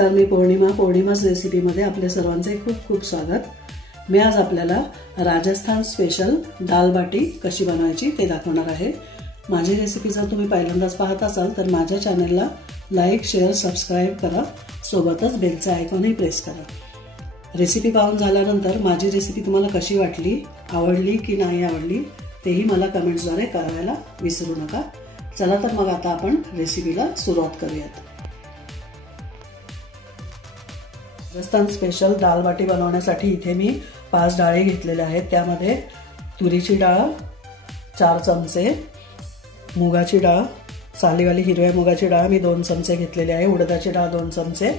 नमस्कार, मी पौर्णिमा's रेसिपीमध्ये आपले सर्वांचे खूप खूप स्वागत। मी आज आपल्याला राजस्थान स्पेशल दाल बाटी कशी बनवायची ते दाखवणार आहे। माझी रेसिपी जर तुम्ही पहिल्यांदाच पाहत असाल तर माझ्या चॅनलला लाईक, शेअर, सबस्क्राइब करा, सोबतच बेलचा आयकॉनही प्रेस करा। रेसिपी पाहून झाल्यानंतर माझी रेसिपी तुम्हाला कशी वाटली, आवडली की नाही आवडली तेही मला कमेंट्सद्वारे कळवायला विसरू नका। चला तर मग आता आपण रेसिपीला सुरुवात करूयात। राजस्थान स्पेशल दाल बाटी बनवण्यासाठी इथे मी 5 डाळी घेतलेल्या आहेत। त्यामध्ये तुरीची डाळ 4 चमचे, मुगाची डाळ सालीवाली हिरव्या मुगाची डाळ मी 2 चमचे घेतलेली आहे, उडदाची डाळ 2 चमचे,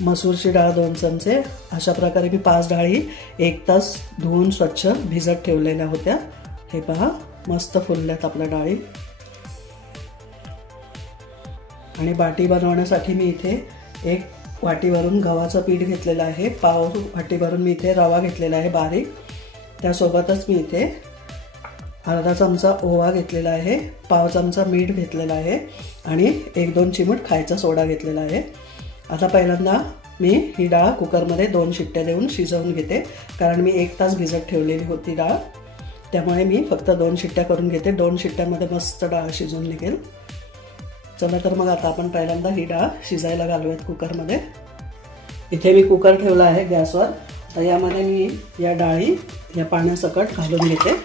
मसूरची डाळ 2 चमचे। अशा प्रकारे मी 5 डाळी 1 तास धुवून स्वच्छ भिजत ठेवलेल्या होत्या। हे पहा मस्त फुलल्यात आपल्या डाळी। आणि बाटी बनवण्यासाठी मी इथे 1 वाटीवरून गव्हाचं पीठ घेतलेलं आहे, पाव वाटीवरून मी इथे रवा घेतलेला आहे बारीक, त्यासोबतच मी इथे अर्धा चमचा ओवा घेतलेला आहे, पाव चमचा मीठ घेतलेला आहे आणि 1-2 चिमूट खायचा सोडा घेतलेला आहे। आता पहिल्यांदा मी ही डाळ कुकरमध्ये 2 शिट्ट्या देऊन शिजवून घेते, कारण मी 1 तास भिजत ठेवलेली होती डाळ, त्यामुळे मी फक्त 2 शिट्ट्या करून घेते। 2 शिट्ट्यामध्ये मस्त डाळ शिजून निघेल। चला तर मग आता आपण पहिल्यांदा ही डाळ शिजायला घालूयात कुकरमध्ये। इथे मी कुकर ठेवला आहे गॅसवर, तर यामध्ये मी या डाळी या पाण्यासकट घालून घेते।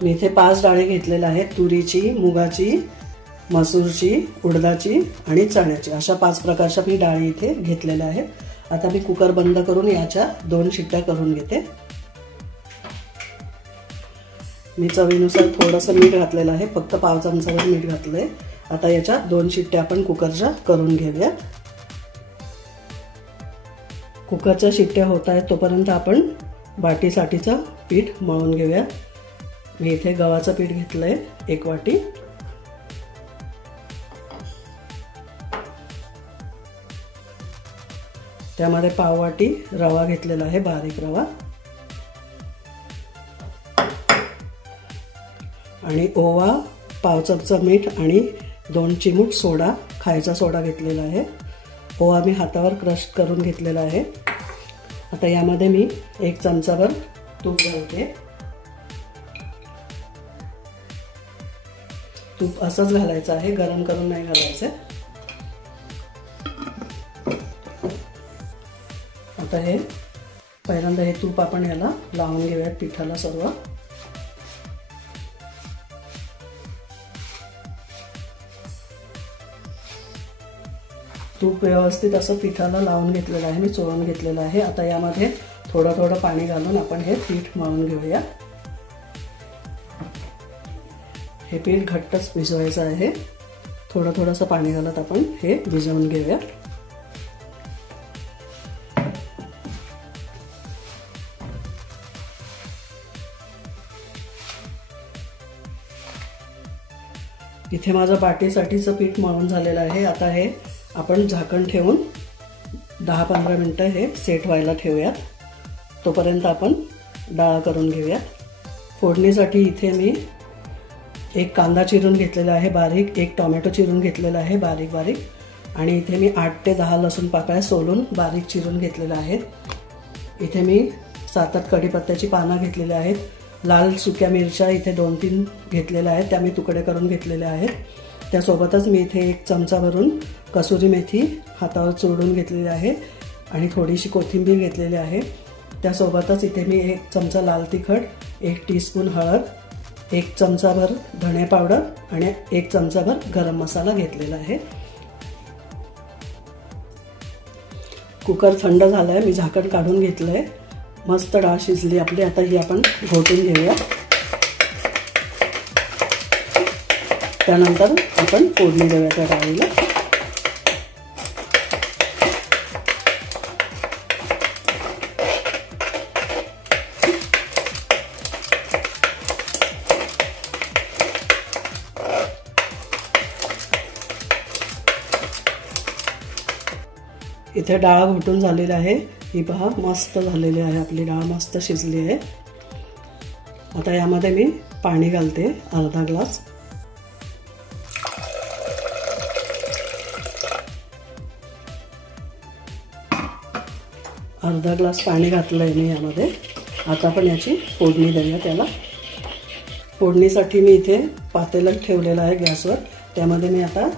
मी इथे 5 डाळी घेतलेल्या आहेत, तुरीची, मुगाची, मसूरची, उडदाची आणि चण्याची, अशा 5 प्रकारच्या मी डाळी इथे घेतलेल्या आहेत। आता मी कुकर बंद करून याच्या 2 शिट्ट्या करून घेते। मी चवीनुसार थोडंसं मीठ घातलेलं आहे, फक्त पाव चमचावर मीठ घातलंय। आता याच्या 2 शिट्ट्या आपण कुकरच्या करून घेऊयात। कुकरच्या शिट्ट्या होत आहेत तोपर्यंत आपण बाटीसाठीचं पीठ मळून घेऊया। मी इथे गव्हाचं पीठ घेतलंय 1 वाटी, त्यामध्ये पाव वाटी रवा घेतलेला आहे, बारीक रवा, आणि ओवा, पाव चमचा मीठ आणि 2 चिमूट सोडा, खायचा सोडा घेतलेला आहे। ओवा मी हातावर क्रश करून घेतलेला आहे। आता यामध्ये मी 1 चमचाभर तूप घालते। तूप असंच घालायचं आहे, गरम करून नाही घालायचं। आता हे पहिल्यांदा हे तूप आपण याला लावून घेऊयात पिठाला सर्व। तूप व्यवस्थित असं पिठाला लावून घेतलेलं आहे, मी चोळून घेतलेलं आहे। आता यामध्ये थोडं थोडं पाणी घालून आपण हे पीठ मळून घेऊया। हे पीठ घट्टच भिजवायचं आहे, थोडं थोडंसं पाणी घालत आपण हे भिजवून घेऊया। इथे माझं बाटीसाठीचं पीठ मळून झालेलं आहे। आता हे आपण झाकण ठेवून 10-15 मिनिटं हे सेट व्हायला ठेवूयात, तोपर्यंत आपण डाळ करून घेऊया। फोडणीसाठी इथे मी 1 कांदा चिरून घेतलेला आहे बारीक, 1 टोमॅटो चिरून घेतलेला आहे बारीक बारीक, आणि इथे मी 8 ते 10 लसूण पाकळ्या सोलून बारीक चिरून घेतलेल्या आहेत। इथे मी 7-8 कढीपत्त्याची पानं घेतलेल्या आहेत, लाल सुक्या मिरच्या इथे 2-3 घेतलेल्या आहेत, त्या मी तुकडे करून घेतलेल्या आहेत। त्यासोबतच मी इथे 1 चमचा भरून कसुरी मेथी हातावर चोळून घेतलेली आहे आणि थोडीशी कोथिंबीर घेतलेली आहे। त्यासोबतच इथे मी 1 चमचा लाल तिखट, 1 टीस्पून हळद, 1 चमचाभर धणे पावडर आणि 1 चमचाभर गरम मसाला घेतलेला आहे। कुकर थंड झालाय, मी झाकण काढून घेतलंय, मस्त डाळ शिजली आपली। आता ही आपण घोटून घेऊया, त्यानंतर आपण फोडणी देऊया त्या डाळीला। इथे डाळ घोटून झालेली आहे। ही पहा मस्त झालेली आहे, आपली डाळ मस्त शिजली आहे। आता यामध्ये मी पाणी घालते अर्धा ग्लास। अर्धा ग्लास पाणी घातलंय मी यामध्ये। आता आपण याची फोडणी देऊया त्याला। फोडणीसाठी मी इथे पातेलं ठेवलेलं आहे गॅसवर, त्यामध्ये मी आता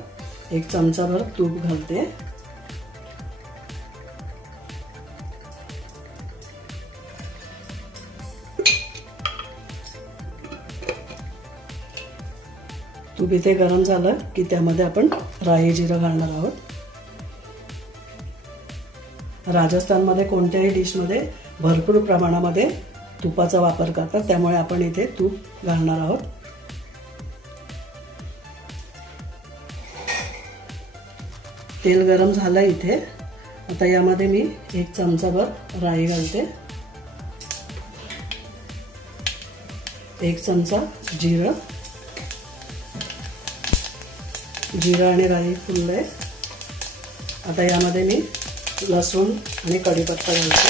1 चमचाभर तूप घालते। तूप इथे गरम झालं की त्यामध्ये आपण राई जिरं घालणार आहोत। राजस्थानमध्ये कोणत्याही डिशमध्ये भरपूर प्रमाणामध्ये तुपाचा वापर करतात, त्यामुळे आपण इथे तूप घालणार आहोत। तेल गरम झालं इथे। आता यामध्ये मी 1 चमचाभर राई घालते, 1 चमचा जिरं आणि राई फुलले। आता यामध्ये मी लसूण आणि कढीपत्ता घालते।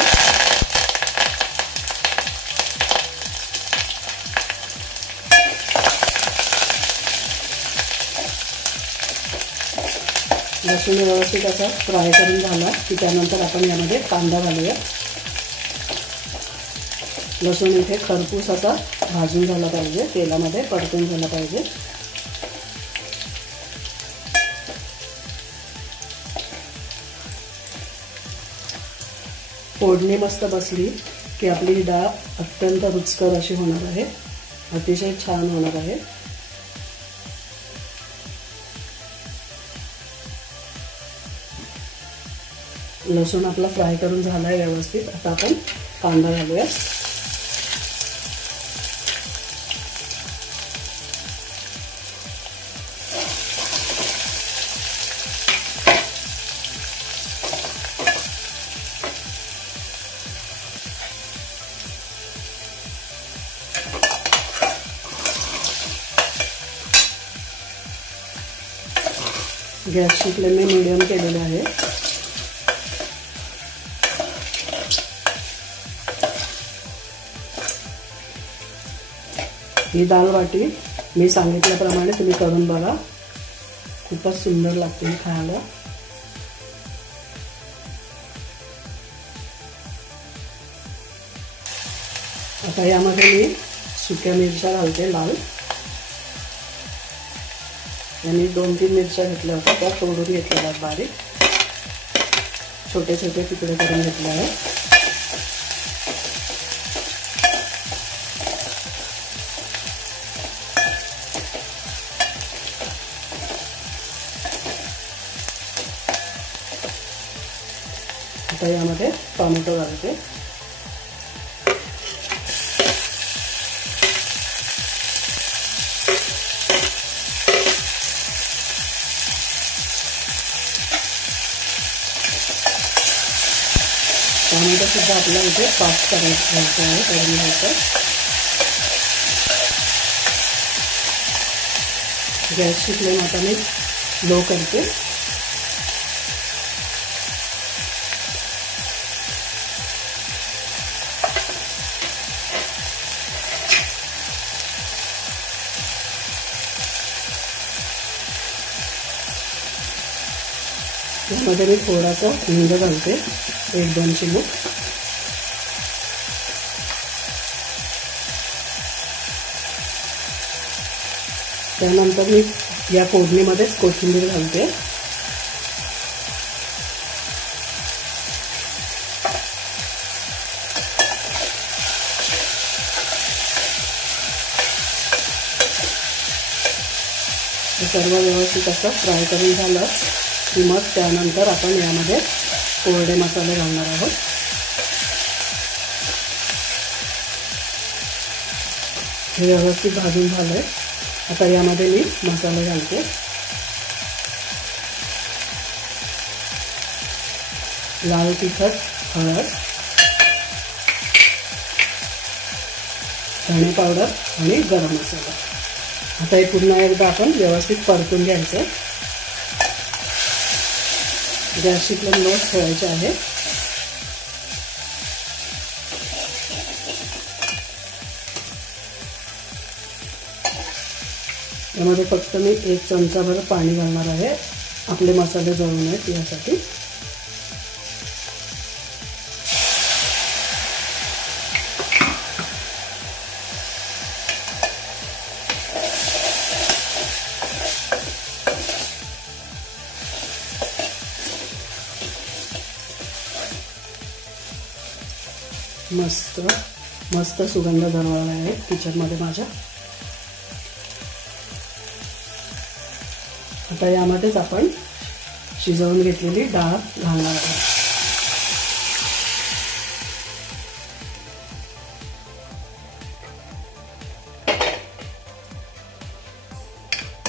लसूण व्यवस्थित असा फ्राय करून झाला की त्यानंतर आपण यामध्ये कांदा घालूया। लसूण इथे खरपूस असा भाजून झाला पाहिजे, तेलामध्ये परतून झाला पाहिजे। फोडणी मस्त बसली की आपली ही डाळ अत्यंत रुचकर अशी होणार आहे, अतिशय छान होणार आहे। लसूण आपला फ्राय करून झालाय व्यवस्थित। आता आपण कांदा घालूया। गॅसची फ्लेम मी मीडियम केलेली आहे। ही दाल बाटी मी सांगितल्याप्रमाणे तुम्ही करून बघा, खूपच सुंदर लागते खायला। आता यामध्ये मी सुक्या मिरच्या घालते लाल, आणि 2-3 मिरच्या घेतल्या होत्या, त्या तोडून घेतलेल्या बारीक, छोटे छोटे तुकडे करून घेतले आहे। आता यामध्ये टोमॅटो घालते। टोमॅटो सुद्धा आपल्याला इथे सॉफ्ट करायचं आहे, करून घ्यायचं। गॅसची फ्लेम आता मी लो करते। यामध्ये मी थोडासा हिंग घालते, 1-2 चिमूट। त्यानंतर मी या फोडणीमध्येच कोथिंबीर घालते। हे सर्व व्यवस्थित असं फ्राय करून झालं की मग त्यानंतर आपण यामध्ये कोरडे मसाले घालणार आहोत। हे व्यवस्थित भाजून झालंय। आता यामध्ये मी मसाले घालते। लाल तिखट, हळद, धणे पावडर आणि गरम मसाला। आता हे पुन्हा एकदा आपण व्यवस्थित परतून घ्यायचं। गॅसची फ्लेम लोच ठेवायची आहे. यामध्ये फक्त मी 1 चमचाभर पाणी घालणार आहे, आपले मसाले जळू नयेत यासाठी. मस्त मस्त सुगंध दरवळला आहे किचनमध्ये माझ्या. आता यामध्येच आपण शिजवून घेतलेली डाळ घालणार आहोत.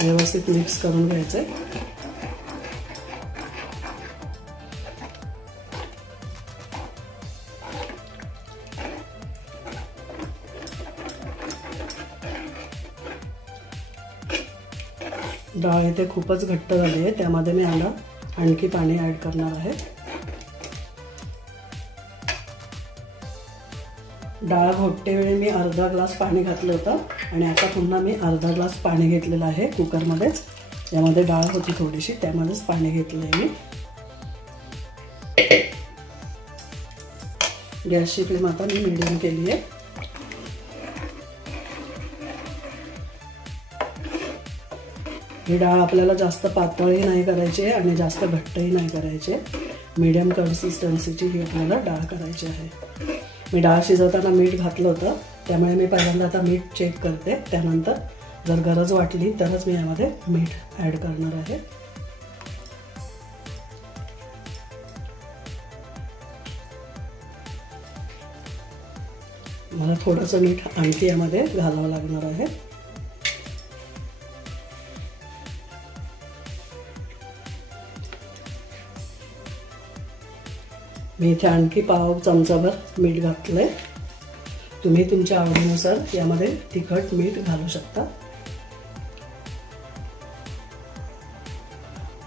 व्यवस्थित मिक्स करून घ्यायचंय. डाळ इथे खूपच घट्ट झाली आहे, त्यामध्ये मी आणखी पाणी ऍड करणार आहे. डाळ घोटते वेळी मी अर्धा ग्लास पाणी घातलं होतं आणि आता पुन्हा मी अर्धा ग्लास पाणी घेतलेलं आहे कुकरमध्येच. यामध्ये डाळ होती थोडीशी, त्यामध्येच पाणी घेतलं आहे मी. गॅसची फ्लेम आता मी मीडियम केली आहे. ही डाळ आपल्याला जास्त पातळही नाही करायची आहे आणि जास्त घट्टही नाही करायची आहे. मीडियम कन्सिस्टन्सीची ही आपल्याला डाळ करायची आहे. मी डाळ शिजवताना मीठ घातलं होतं, त्यामुळे मी पहिल्यांदा आता मीठ चेक करते. त्यानंतर जर गरज वाटली तरच मी यामध्ये मीठ ॲड करणार आहे. मला थोडंसं मीठ आणखी यामध्ये घालावं लागणार आहे. मी इथे आणखी पाव चमचाभर मीठ घातलंय. तुम्ही तुमच्या आवडीनुसार यामध्ये तिखट मीठ घालू शकता.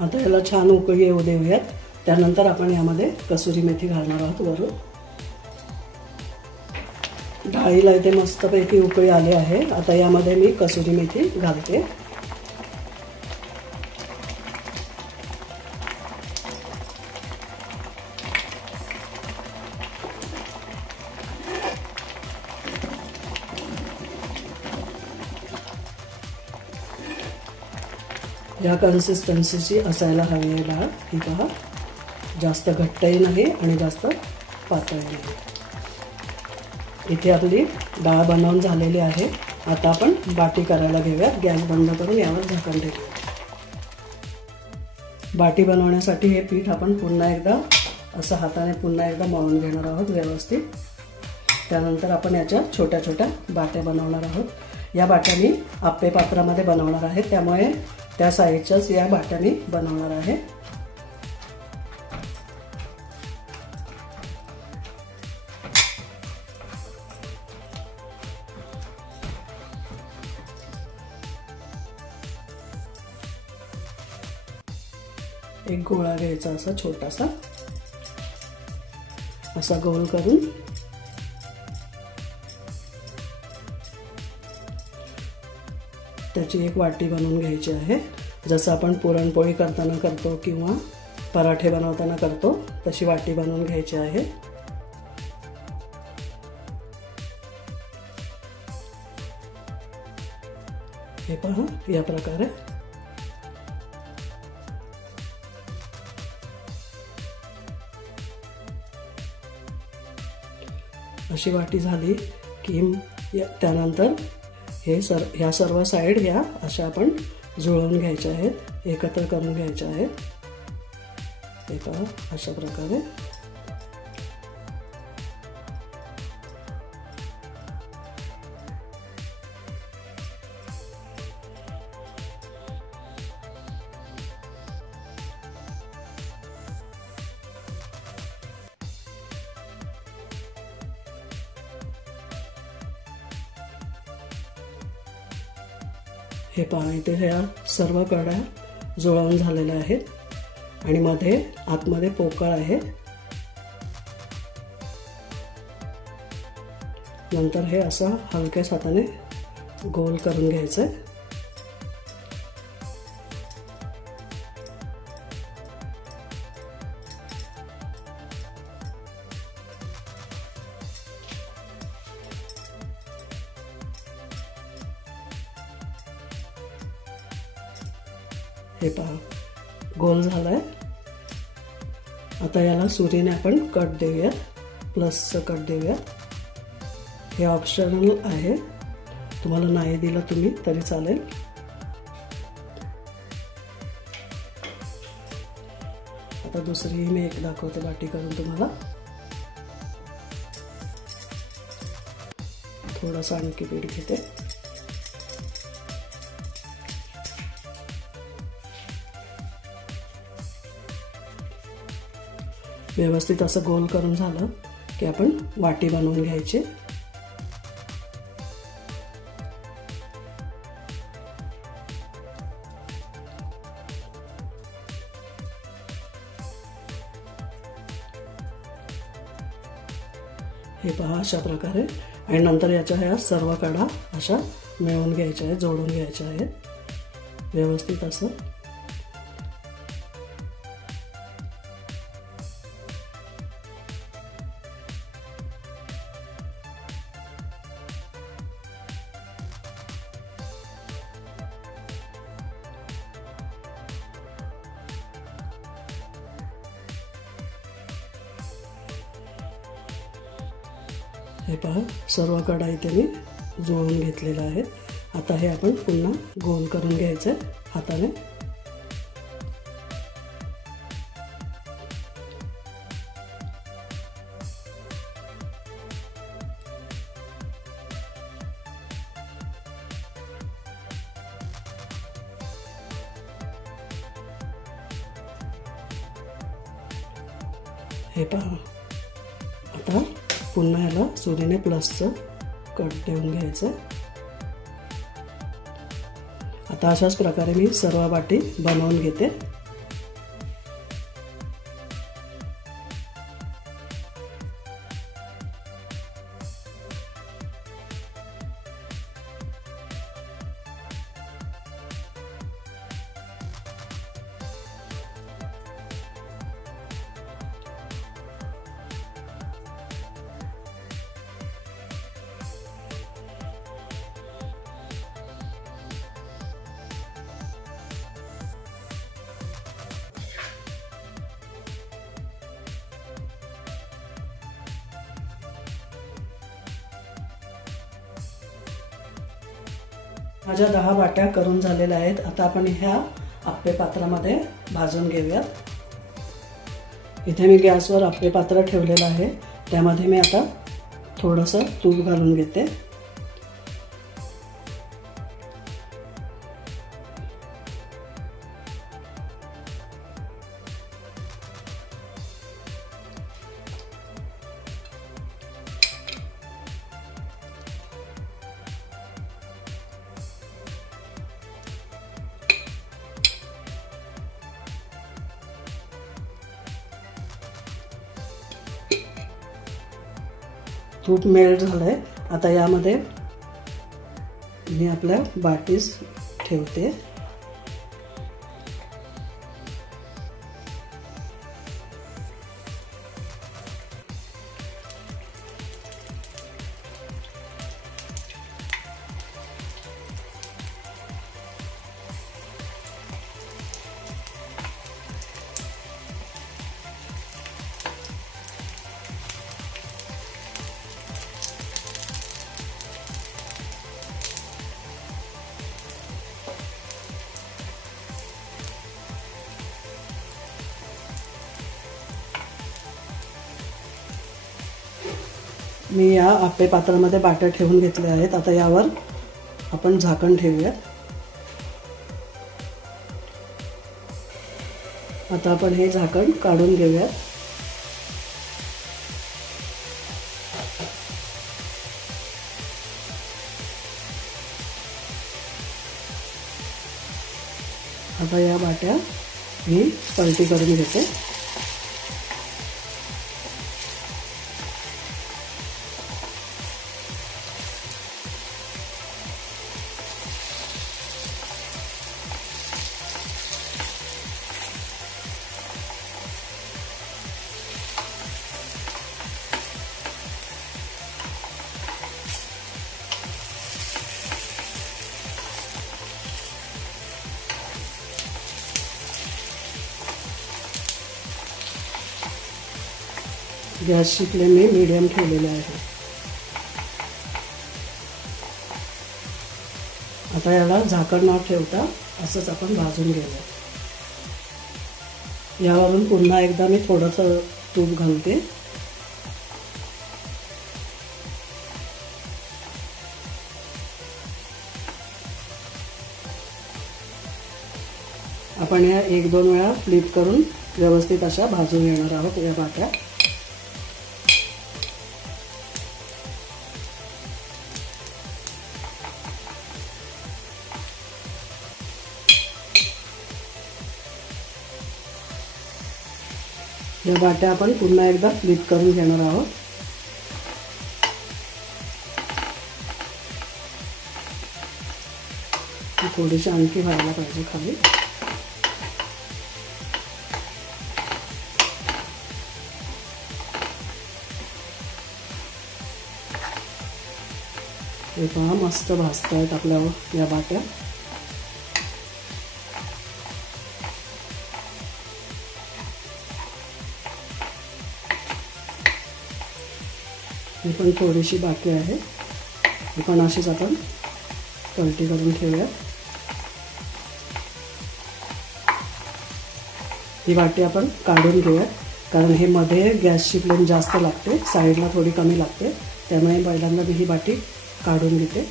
आता याला छान उकळी येऊ देऊयात. त्यानंतर आपण यामध्ये कसुरी मेथी घालणार आहोत वरून. डाळीला इथे मस्तपैकी उकळी आली आहे. आता यामध्ये मी कसुरी मेथी घालते. या कन्सिस्टन्सीची असायला हवी आहे डाळ. ही पहा, जास्त घट्टही नाही आणि जास्त पातळही नाही. इथे आपली डाळ बनवून झालेली आहे. आता आपण बाटी करायला घेऊया. गॅस बंद करून यावर झाकण ठेवूया. बाटी बनवण्यासाठी हे पीठ आपण पुन्हा एकदा असं हाताने पुन्हा एकदा मळून घेणार आहोत व्यवस्थित. त्यानंतर आपण याच्या छोट्या छोट्या बाट्या बनवणार आहोत. या बाट्या मी आप्पे पात्रामध्ये बनवणार आहे, त्यामुळे त्या साईजच्याच या बाट्या मी बनवणार आहे. एक गोळा घ्यायचा असा छोटासा, असा गोल करून त्याची एक वाटी बनवून घ्यायची आहे. जसं आपण पुरणपोळी करताना करतो किंवा पराठे बनवताना करतो तशी वाटी बनवून घ्यायची आहे. हे पहा, या प्रकारे अशी वाटी झाली की त्यानंतर ह्या सर्व साईड ह्या अशा आपण जुळवून घ्यायच्या आहेत, एकत्र करून घ्यायच्या आहेत. हे पहा, अशा प्रकारे हे पहा, इथे ह्या सर्व कड्या जुळवून झालेल्या आहेत. आणि मध्ये आतमध्ये पोकळ आहे। नंतर हे असं हलक्याच हाताने गोल करून घ्यायचं। हे पहा गोल झालाय। आता याला सुरीने आपण कट देऊया, प्लसचं कट देऊया। हे ऑप्शनल आहे, तुम्हाला नाही दिलं तुम्ही तरी चालेल। आता दुसरी मी एक दाखवते बाटी करून तुम्हाला। थोडासा आणखी पीठ घेते। व्यवस्थित असं गोल करून झालं की आपण वाटी बनवून घ्यायची। हे पहा अशा प्रकारे, आणि नंतर याच्या ह्या सर्व कडा अशा मिळवून घ्यायच्या आहेत, जोडून घ्यायच्या आहेत व्यवस्थित असं। हे पहा सर्व कडा इथे मी जुळवून घेतलेला आहे। आता हे आपण पुन्हा गोल करून घ्यायचं हाताने। हे पहा आता पुन्हा याला सुरीने प्लसचं कट देऊन घ्यायचं। आता अशाच प्रकारे मी सर्व वाटी बनवून घेते। माझ्या 10 वाट्या करून झालेल्या आहेत। आता आपण ह्या आप्पे पात्रामध्ये भाजून घेऊयात। इथे मी गॅसवर आप्पे पात्र ठेवलेलं आहे, त्यामध्ये मी आता थोडंसं तूप घालून घेते। तूप मेल्ट झालंय। आता यामध्ये मी आपल्या बाटीस ठेवते। मी या आप्पे पात्रामध्ये बाटर ठेवून घेतले आहेत। आता यावर आपण झाकण ठेवूया। आता आपण हे झाकण काढून घेऊया। आता या बाट्या मी पलटी करून घेते. गॅसची फ्लेम मी मीडियम ठेवलेली आहे. आता याला झाकण न ठेवता असंच आपण भाजून घेऊया. यावरून पुन्हा एकदा मी थोडंसं तूप घालते. आपण या 1-2 वेळा फ्लिप करून व्यवस्थित अशा भाजून घेणार आहोत या बाट्या. या बाट्या आपण पुन्हा एकदा फ्लिप करून घेणार आहोत. थोडीशी आणखी व्हायला पाहिजे खाली. हे पहा मस्त भाजतायत आपल्या या बाट्या. ही पण थोडीशी बाकी आहे. ही पण अशीच आपण पलटी करून ठेवूया. ही वाटी आपण काढून घेऊया, कारण हे मध्ये गॅसची फ्लेम जास्त लागते, साईडला थोडी कमी लागते, त्यामुळे पहिल्यांदा मी ही वाटी काढून घेते.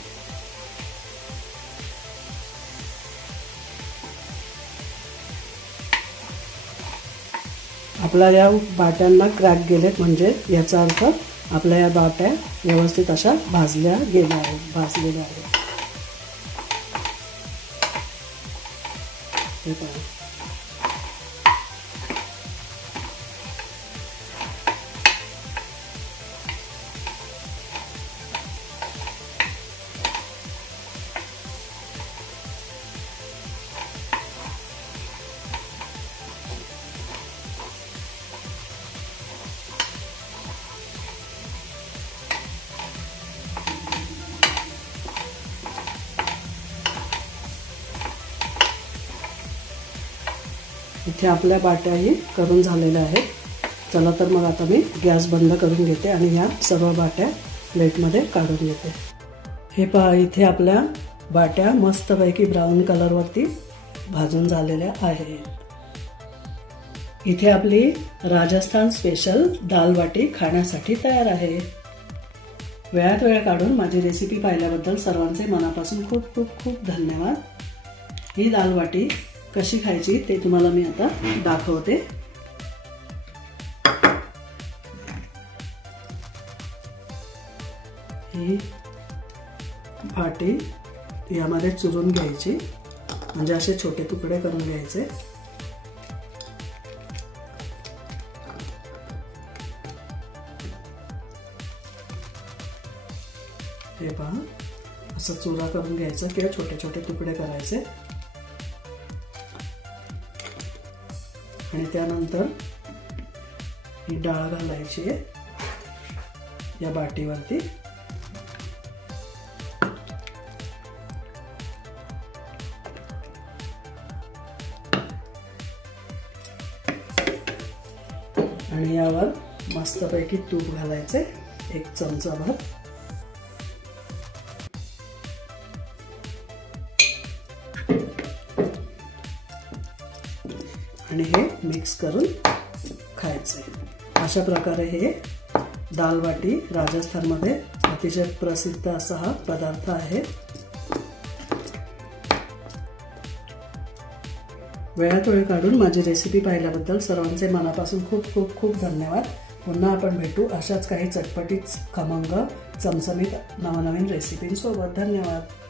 आपल्या या बाट्यांना क्रॅक गेलेत, म्हणजे याचा अर्थ आपल्या या बाट्या व्यवस्थित अशा भाजलेल्या आहेत. हे पहा. इथे आपल्या बाट्याही करून झालेल्या आहेत. चला तर मग आता मी गॅस बंद करून घेते आणि ह्या सर्व बाट्या प्लेटमध्ये काढून घेते. हे पहा, इथे आपल्या बाट्या मस्तपैकी ब्राऊन कलरवरती भाजून झालेल्या आहेत. इथे आपली राजस्थान स्पेशल दाल बाटी खाण्यासाठी तयार आहे. वेळात वेळ काढून माझी रेसिपी पाहिल्याबद्दल सर्वांचे मनापासून खूप खूप खूप धन्यवाद. ही दाल बाटी कशी खायची ते तुम्हाला मी आता दाखवते. ही बाटी यामध्ये चुरून घ्यायची, म्हणजे असे छोटे तुकडे करून घ्यायचे. हे पहा, असं चुरा करून घ्यायचं किंवा छोटे छोटे तुकडे करायचे. आणि त्यानंतर ही डाळ घालायची आहे या बाटीवरती. आणि यावर मस्तपैकी तूप घालायचे 1 चमचा भर. आणि हे मिक्स करून खायचे. अशा प्रकारे हे दाल बाटी राजस्थानमध्ये अतिशय प्रसिद्ध असा हा पदार्थ आहे. वेळात वेळ काढून माझी रेसिपी पाहिल्याबद्दल सर्वांचे मनापासून खूप खूप खूप धन्यवाद. पुन्हा आपण भेटू अशाच काही चटपटीत खमंग चमचमीत नवनवीन रेसिपींसोबत. धन्यवाद.